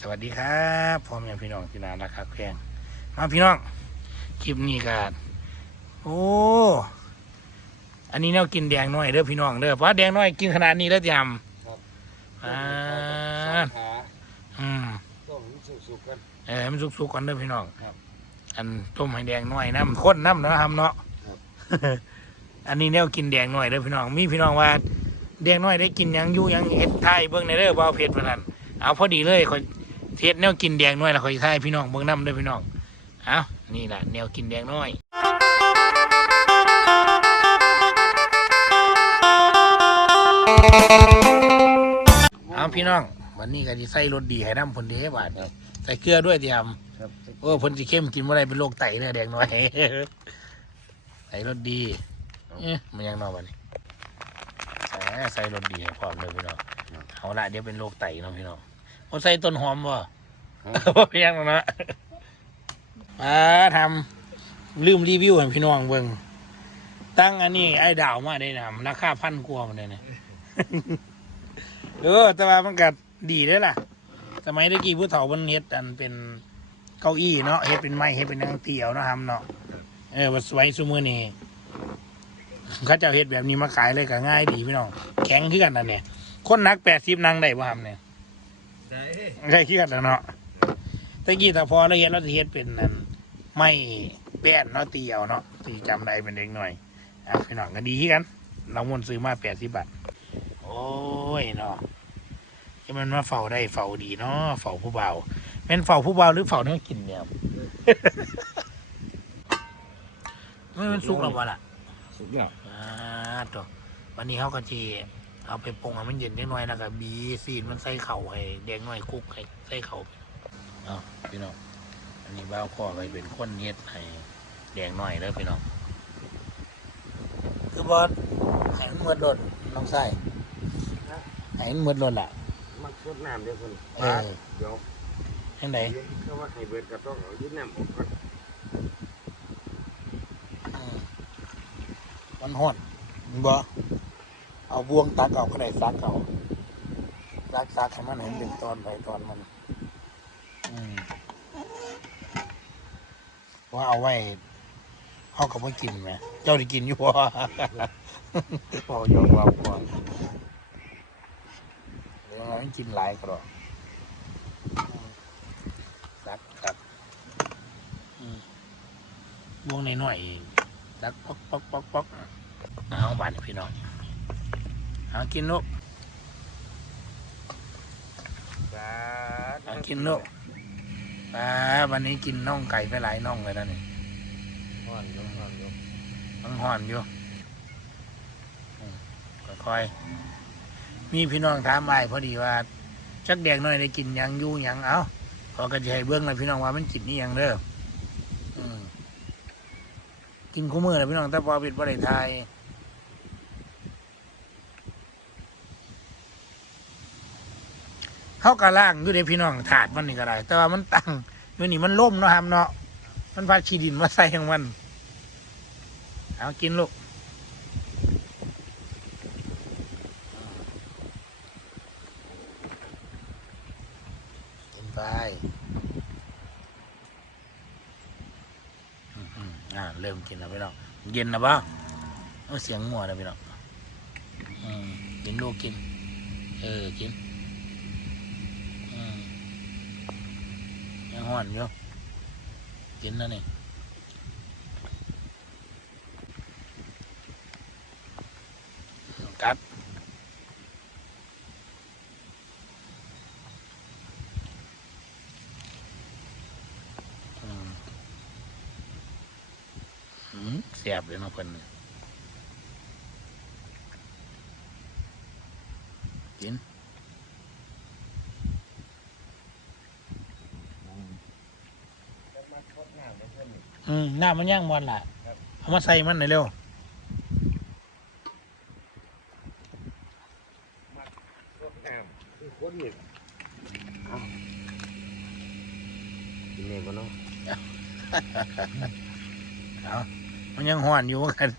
สวัสดีครับพ่อแม่พี่น้องที่น่ารักครับแพงมาพี่น้องคลิปนี้กันโอ้อันนี้แนวกินแดงน้อยเด้อพี่น้องเด้อเพราะแดงน้อยกินขนาดนี้แล้วจครับำอ่าสองขาอืมต้มสุกๆกันเออให้มันสุกๆก่อนเด้อพี่น้องครับอันต้มให้แดงน้อยน้ำข้นน้ำนะครับเนาะครับอันนี้แนวกินแดงน้อยเด้อพี่น้องมีพี่น้องว่าแดงน้อยได้กินหยังอยู่หยังเฮ็ดไทยเบิ่งในเด้อบ่เอาเผ็ดปานนั้นเอาพอดีเลยคอย เทศแนวกินแดงน้อยแล้วคอยไทยพี่น้องเบิ่งน้ำเด้อพี่น้องเอานี่แหละแนวกินแดงน้อยเอาพี่น้องวันนี้ก็สิใส่รสดีให้น้ำผลเด้บาดนี้ใส่เกลือด้วยที่ทำครับโอ้ผลสิเข้มกินเมื่อไรเป็นโรคไตเนี่ยแดงน้อยใส่รสดีเอ๊ะมันยังนอกวันนี้ใส่ใส่รสดีให้พร้อมเลยพี่น้องเอาละเดี๋ยวเป็นโรคไตเนาะพี่น้อง เอาใส่ต้นหอมบ่บ่เพียงหรอกเนาะมาทำลืมรีวิวให้พี่น้องเบิ่งตั้งอันนี้ไอ้ดาวมาได้นำราคาพันกว่ามันเลยเนี่ยเออแต่ว่ามันก็ดีเด้อล่ะ สมัยตะกี้ผู้เฒ่ามันเฮ็ดอันเป็นเก้าอี้เนาะเฮ็ดเป็นไม้เฮ็ดเป็นนางเตียวเนาะทำเนาะเออว่าสวยซุมื้อนี้เขาเจ้าเฮ็ดแบบนี้มาขายเลยก็ง่ายดีพี่น้องแข็งขึ้นกันนั่นเนี่ยคนหนักแปดสิบนางได้บ่ทำเนี่ย ได้ได้ขึ้นกันแล้วเนาะตะกี้แต่พอเราเฮ็ดเราจะเฮ็ดเป็นนั่นไม้แป้นเนาะเตียวเนาะที่จำได้เป็นเด็กหน่อยอะพี่น้องก็ดีคือกันเรามวนซื้อมาแปดสิบบาทโอ้ยเนาะที่มันมาเฝ้าได้เฝ้าดีเนาะเฝ้าผู้เบาแม่นเฝ้าผู้เบาหรือเฝ้าเนื้อกินเนี่ยไม่มันสุกแล้วบ่ล่ะสุกแล้วอ่าตัววันนี้เขาก็จี เอาไปปรุงให้มันเย็นนิดหน่อยแล้วก็บีซีนมันใส่เข่าให้แดงหน่อยคุกให้ใส่เข่าเอาพี่น้องอันนี้บ้าวข้อไปเป็นคนเฮ็ดให้แดงหน่อยแล้วพี่น้องคือบอสให้มันเมือดหล่นน้องไส้ให้มันเมือดหล่นล่ะ มักสดน้ำเดี๋ยวคนเออ เดี๋ยวยังไงเขาว่าไข่เบิดก็ต้องเอายืดน้ำออกก่อนอืมมันห่อนบ่ เอาบ่วงตักเอาก็ได้ซักเอาซักซักให้มันเห็นเป็นตอนไปตอนมัน อืมว่าเอาไว้เขาก็ไม่กินไหมเจ้าได้กินอยู่บ่พอยอมว่าก่อนเดี๋ยวมันกินหลายกรอกซักครับบ่วงน้อยๆดักป๊อกป๊อกป๊อกป๊อกเอาบานพี่น้อง เอากินลูกจ้าเอากินลูกอ่าวันนี้กินน่องไก่ไปหลายน่องเลยนะนี่ห่อนยกห่อนยกมันห่อนอยู่อืมค่อยๆมีพี่น้องถามไปพอดีว่าจักแดงน้อยได้กินหยังอยู่หยังเอาพอกันจะให้เบื้องเลยพี่น้องว่ามันกินนี่ยังเด้ออืมกินคู่มือเลยพี่น้องแต่พอปิดบ่ได้ทาย เขากระล่างอยู่ในพี่น้องถาดมันนี่ก็ได้ แต่ว่ามันตั้งอยู่นี่มันล่มเนาะครับเนาะมันพาขี้ดินมาใส่ของมันเอากินลูกกินไปอ่าเริ่มกินแล้วพี่น้องเย็นนะบ้าเอาเสียงมัวนะพี่น้องอืมกินลูกกิน เออกิน อืมยัง ห่อนอยู่กินนะนี่กัดอืมอืมเสียบเลยนะเพิ่นนี่กิน มักสดน้ำเดี๋ยวคน อืมหน้ามันย่างมันล่ะเอามาใส่มันหน่อยเร็วสดน้ำคือคนนี่เอากินเองก็เนาะเอามันยังห่อนอยู่เหมือนกัน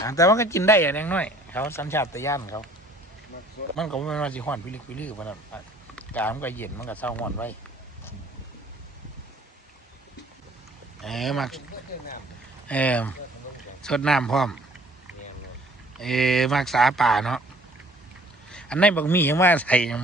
อ่าแต่ว่าก็กินได้อะแดงน้อยเขาสัญชาตญาณเขามักสดมันก็ไม่ว่าสิห่อนพิลึกพิลือมันน่ะกามันก็เย็นมันก็เศร้าห่อนไว้ ม เออมักเอื้อสดน้ำพร้อม เออมักษาป่าเนาะอันนั้นบักมียังว่าใส่ยัง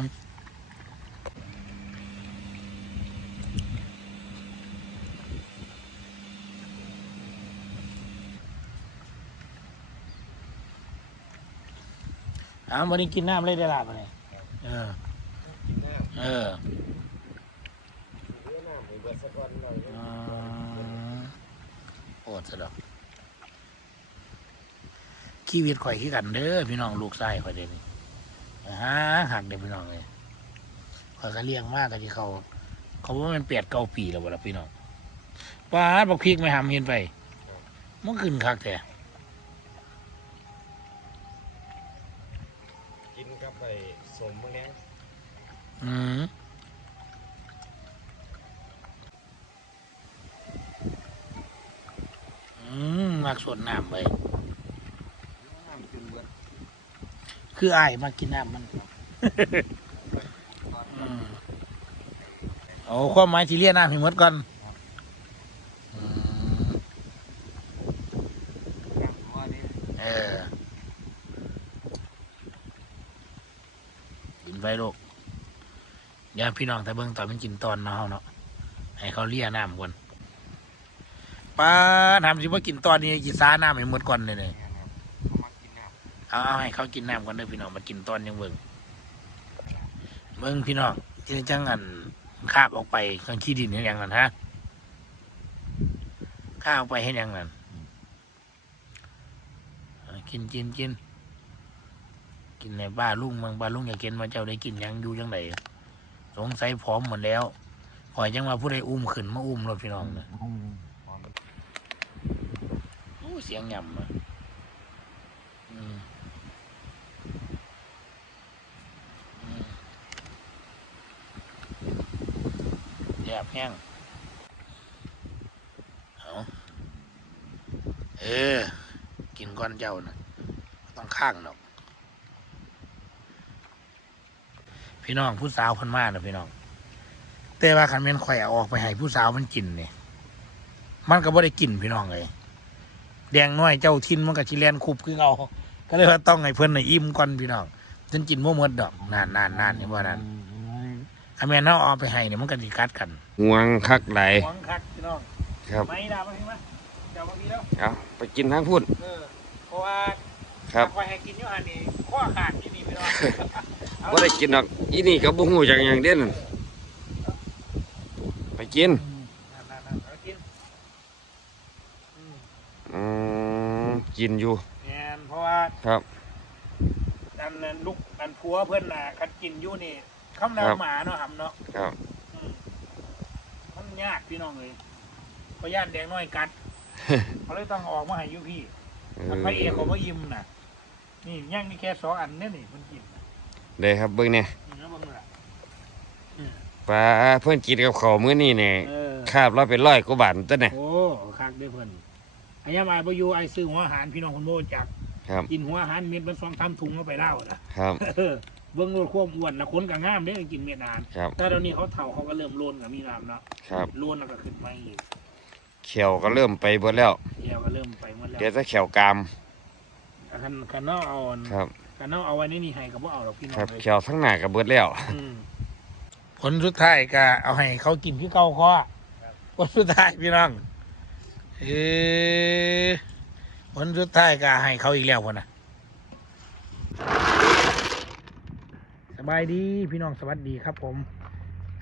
อ้าววันนี้กินน้ำเลยได้ลาบเลยเออ เออ โอดซะดอกชีวิตข่อยขี้กันเด้อพี่น้องลูกชายข่อยเด่นฮะหักเด้อพี่น้องเลยข่อยก็เลี้ยงมากกันที่เขา เขาว่ามันเปียดเก้าปีแล้วบ่ล่ะพี่น้องป้าดบักพริกไม่ทำเห็นไปมันขึ้นคักแต่กินกับไปสมมื้อนี้อืมอืม มักสวนน้ำไปน้ำกินเบิดคืออ้ายมากินน้ำมันอืมเอาความหมายที่เรียนน้ำให้หมดก่อนอืมน้ำว่านี่เออกินไปลูกเดี๋ยวพี่น้องแต่เบิ่งตอนมันกินตอนเนาะเนาะให้เขาเลียน้ำก่อน ป้าทำสิว่ากินตอนนี้กินซ่าน้ำให้หมดก่อนเลยเนี่ยแม่นครับเขามากินน้ำเอาเอาให้เขากินน้ำก่อนเด้อพี่น้องมากินตอนยังเบิ่งเบิ่งพี่น้องที่จังอันคาบออกไปข้างที่ดินเห็นยังนั่นฮะคาบออกไปเห็นยังนั่นเอากินกินกินกินในบ้านลุงเมืองบ้านลุงอยากกินมาเจ้าได้กินหยังอยู่จังไดสงสัยพร้อมหมดแล้วหอยจังว่าผู้ใดอุ้มขึ้นมาอุ้มรถพี่น้องเนี่ยอืมโอ้ เสียงย่ำอะอืมอืมแยบแห้งเอาเออ กินก้อนเจ้านะต้องข้างดอก พี่น้องผู้สาวเพันมากนะพี่น้อง แต่ว่าคันแม่นข่อยเอาออกไปให้ผู้สาวมันกินเนี่ยมันก็บ่ได้กินพี่น้องเลย แดงน้อยเจ้าทินมันกับชิแลนคุบคือเอาก็เลยว่าต้องให้เพิ่นใน่ะอิ่มก่อนพี่น้องจนกินบ่หมดดอกนานนานนานนี่ว่านั้นถ้าแม่นเอาเอาไปให้เนี่ยมันก็สิกัดกันห่วงคักไหลหวังคักพี่น้องครับไม่ดามาพี่มาเดี๋ยวมาพี่แล้วเอาไปกินทั้งพุ่นเออเพราะว่าครับคอยให้กินอยู่หันนี่ข้อขาดที่นี่พี่น้องเอาบ่ได้กินดอกอีนี่ก็บ่ฮู้จักหยังเด่นนไปกินอืมนั่นๆๆเอากินอืม อืมกินอยู่แม่นเพราะว่าครับ อันนั้นลูกอันผัวเพิ่นน่ะคันกินอยู่นี่คำนาครับหมาเนาะหำเนาะครับ อืมมันยากพี่น้องเลยเพราะย่านแดงน้อยกัดเขาเลยต้องออกมาให้อยุพี่เอมันอพระเอกของพระยิมน่ะ นี่ย่างนี่แค่สองอันเนี่ยนี่มันกินน่ะได้ครับเบิ่งเนี่ยนี่นะเบิ่งน่ะปลาเพิ่นกินกับข้าวมื้อนี้เนี่ยเออคาบเราเป็นร้อยกว่าบาทตัวเนี่ย โอ้คักเด้อเพิ่น อายามายบอยู่ไอซื้อหัวอาหารพี่น้องคนโบจักครับกินหัวอาหารเม็ดมันสองทำถุงเอาไปเล่านะครับเออเบิ่งโลดความอ้วนนะคนกับงามเด้อกินเม็ดอาหารครับแต่เดี๋ยวนี้เขาเฒ่าเขาก็เริ่มโลนกับมีน้ำเนาะครับโลนแล้วก็ขึ้นมาอีกเขียวก็เริ่มไปเบิดแล้วเดี๋ยวก็เริ่มไปหมดแล้วเดี๋ยวจะเขียวกรามคันคันเนาะเอาอันครับคันเนาะเอาไว้ในนี่ให้ก็บ่เอาหรอกพี่น้องครับเลยเขียวทั้งหน้าก็เบิดแล้วอืมผลสุดท้ายก็เอาให้เขากินที่เก่าคอผลสุดท้ายพี่น้อง เออผลสุดท้ายก็ให้เขาอีกแล้วพ่นนะสบายดีพี่น้องสวัสดีครับผม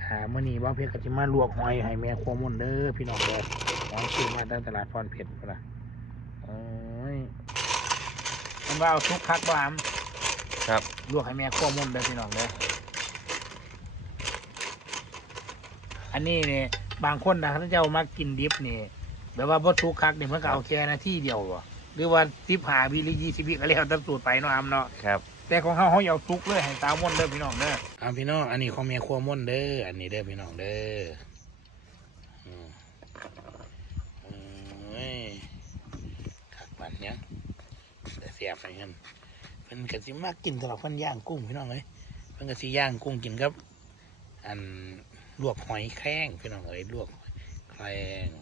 อ่ามื่อนี้บ้าเพชรก็จะมาลวกหอยให้แม่ครัวมุนเด้อพี่น้องเด้อของซื้อมาตั้งตลาดพรเพชรพุ่นนะโอ้ยมันว่าเอาทุกคักบ้ามครับ ลวกให้แม่ขั้วมุนเด้อพี่น้องเด้ออันนี้เนี่ยบางคนนะเขาเจ้ามากินดิบนี่ แบบว่าบ่ทุกคักนี่มันก็เอาแค่นาทีเดียวบ่หรือว่าสิบหาวิหรือยี่สิบวิก็แล้วแต่สูตรไปเนาะอามเนาะครับ แต่ของเขาเขาเอาทุกเลยให้ตามม่นเด้อพี่น้องเด้ออามพี่น้องอันนี้ของแม่ขั้วม่นเด้ออันนี้เด้อพี่น้องเด้ออืมอืมเอ้ยคักปันยังเสียบไปกันเพิ่นก็สิมากินตลอดเพิ่นย่างกุ้งพี่น้องเอ้ยเพิ่นก็สิย่างกุ้งกินกับ อันลวกหอยแครงพี่น้องเอ้ยลวกหอยแครงนี่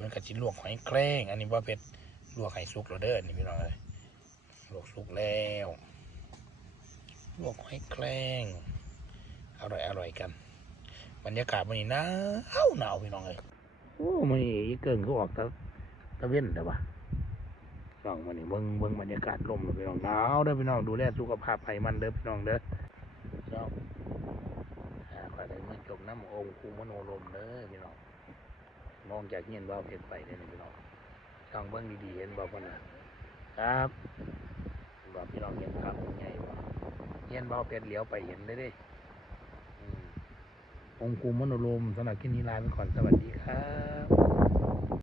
มันก็จิลวกหอยแครงอันนี้ว่าเป็ดลวกไข่สุกแล้วเด้อนี่พี่น้องเลยลวกสุกแล้ว ลวกหอยแครงอร่อยอร่อยกัน บรรยากาศวันนี้หนาวหนาวพี่น้องเลยโอ้มันนี่อีเกิงก็ออกตะตะเว้นแต่ว่าน้องมันนี่เบิ่งเบิ่งบรรยากาศลมเลยพี่น้องหนาวเด้อพี่น้องดูแลสุขภาพให้มันเด้อพี่น้องเด้อเจ้าอ่าขอได้มาจมน้ำองค์คูมโนลมเด้อพี่น้อง มองจากเงียนบ่าวเพชรไปเด้อนี่พี่น้องช่องเบิ่งดีๆเห็นบ่พ่นน่ะครับบ่พี่น้องเห็นครับใหญ่บ่เงียนบ่าวเพชรเหลียวไปเห็นได้เด้อืมองค์คุมมโนรมสำหรับที่นี้ลาไปก่อนสวัสดีครับ